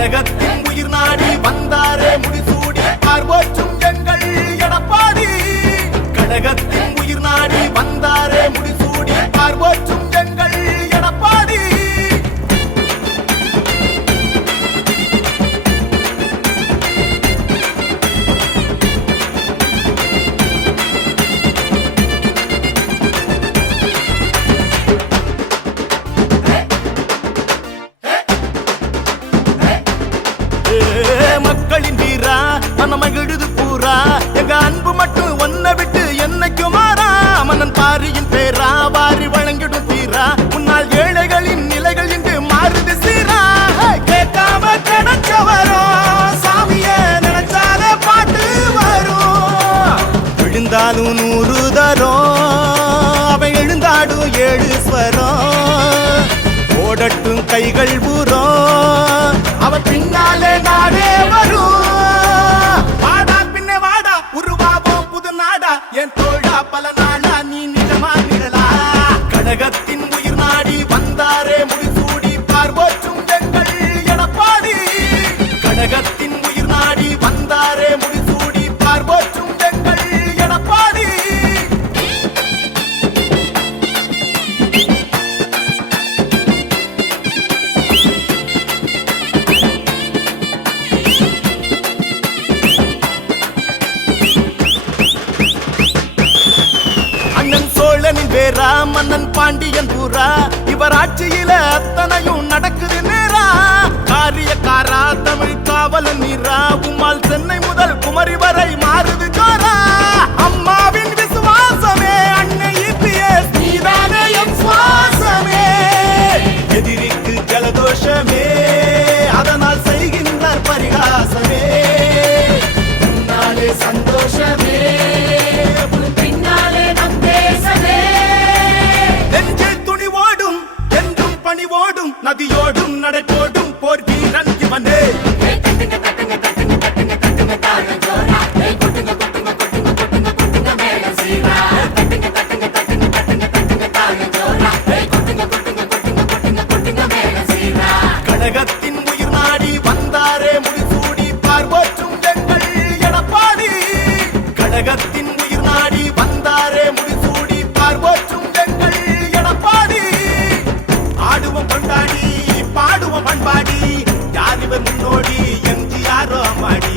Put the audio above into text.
जगत மக்களின் வீரா மனம் மகிழுது பூரா. எங்க அன்பு மட்டும் ஒன்ன விட்டு என்னைக்கு மாறா. மன்னன் பாரியின் பேரா வாரி வழங்கிடும் தீரா. முன்னால் ஏழைகளின் நிலைகள் இன்று மாறுது சீரா. கேட்காம கிடைச்சவரோ சாமிய நினைச்சாலே பாட்டு வரும். விழுந்தாலும் நூறு தரும் அவன் எழுந்தாடும் ஏழு ஸ்வரம். ஓடட்டும் கைகள் ஊர் வேறா மன்னன் பாண்டியன் பூரா. இவர் ஆட்சியில அத்தனையும் நடக்குது நேரா. காரியக்காரா தமிழ் காவலன் நீரா. தாண்டே கடகத்தை யார் இவன் முன்னோடி? எம்ஜிஆரோ மாடி